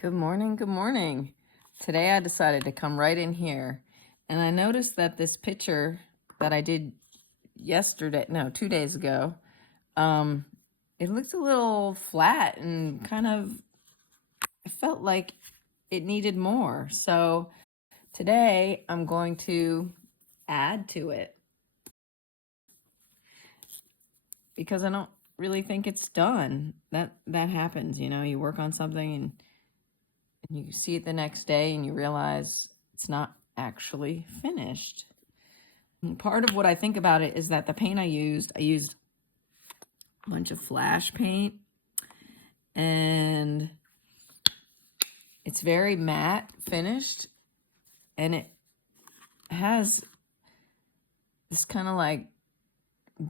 Good morning, good morning. Today I decided to come right in here and I noticed that this picture that I did yesterday, no, 2 days ago, um, it looked a little flat and kind of, I felt like it needed more. So today I'm going to add to it because I don't really think it's done. That happens, you work on something and you see it the next day and you realize it's not actually finished. And part of what I think about it is that the paint I used a bunch of flash paint, and it's very matte finished, and it has this kind of like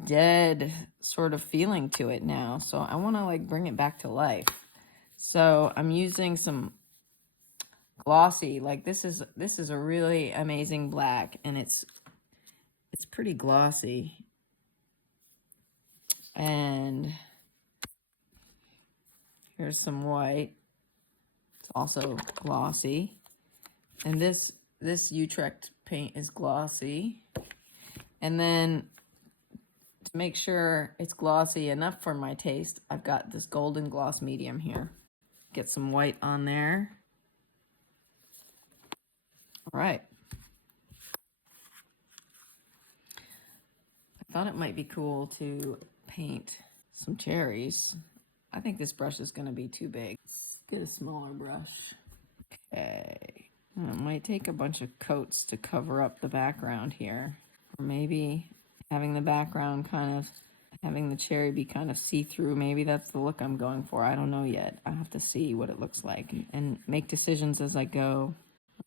dead sort of feeling to it now. So I want to like bring it back to life. So I'm using some glossy, like this is a really amazing black, and it's pretty glossy. And here's some white. It's also glossy. And this Utrecht paint is glossy. And then to make sure it's glossy enough for my taste, I've got this golden gloss medium here. Get some white on there. All right. I thought it might be cool to paint some cherries. I think this brush is going to be too big. Let's get a smaller brush. Okay. It might take a bunch of coats to cover up the background here. Or maybe having the background having the cherry be kind of see-through. Maybe that's the look I'm going for. I don't know yet. I have to see what it looks like and make decisions as I go.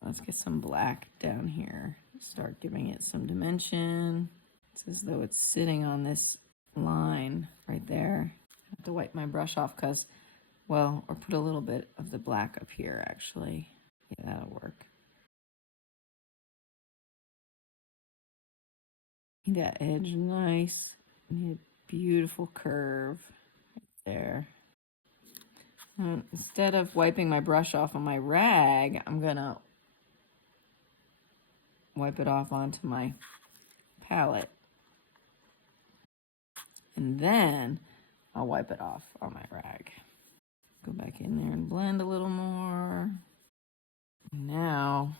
Let's get some black down here. Start giving it some dimension. It's as though it's sitting on this line right there. I have to wipe my brush off or put a little bit of the black up here, actually. Yeah, that'll work. That edge nice. And a beautiful curve right there. And instead of wiping my brush off on my rag, I'm gonna wipe it off onto my palette. And then I'll wipe it off on my rag. Go back in there and blend a little more. Now,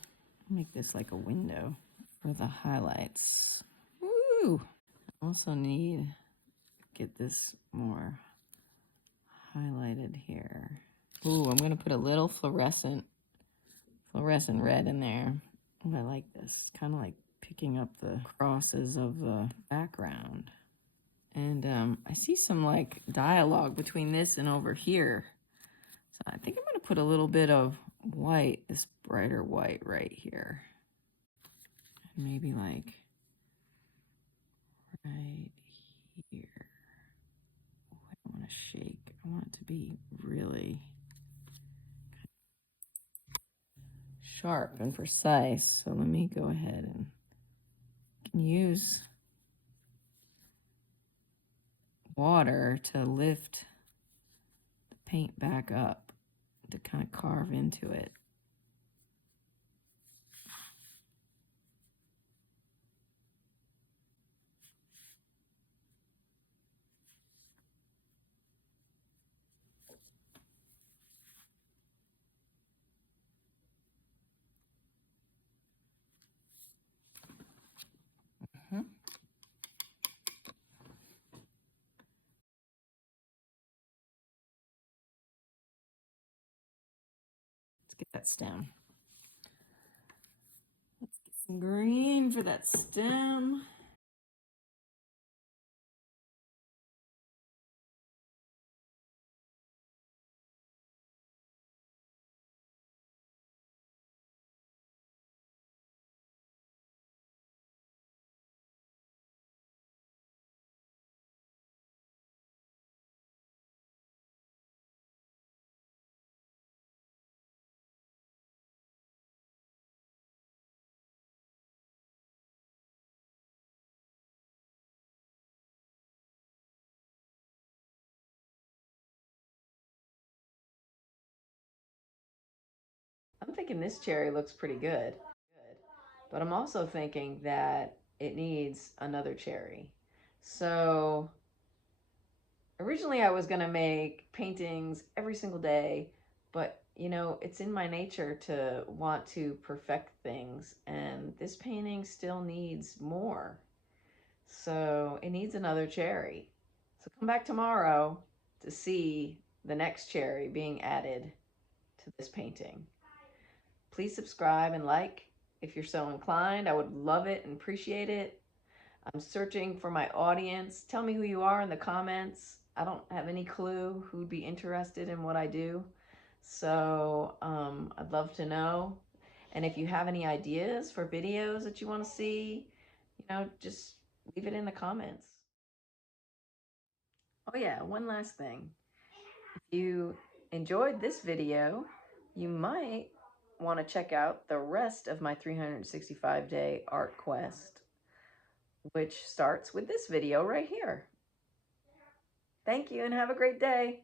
make this like a window for the highlights. Woo! I also need to get this more highlighted here. Ooh, I'm gonna put a little fluorescent red in there. Oh, I like this. Kind of like picking up the crosses of the background. And I see some like dialogue between this and over here. So I think I'm gonna put a little bit of white, this brighter white right here. Maybe like right here. Oh, I don't want to shake. I want it to be really sharp and precise. So let me go ahead and use water to lift the paint back up, to kind of carve into it. Let's get that stem. Let's get some green for that stem. I'm thinking this cherry looks pretty good. But I'm also thinking that it needs another cherry. So originally I was gonna make paintings every single day, but you know, it's in my nature to want to perfect things, and this painting still needs more. So it needs another cherry. So come back tomorrow to see the next cherry being added to this painting. Please subscribe and like if you're so inclined. I would love it and appreciate it. I'm searching for my audience. Tell me who you are in the comments. I don't have any clue who'd be interested in what I do. So I'd love to know. And if you have any ideas for videos that you want to see, you know, just leave it in the comments. Oh yeah, one last thing. If you enjoyed this video, you might want to check out the rest of my 365-day art quest, which starts with this video right here. Thank you and have a great day.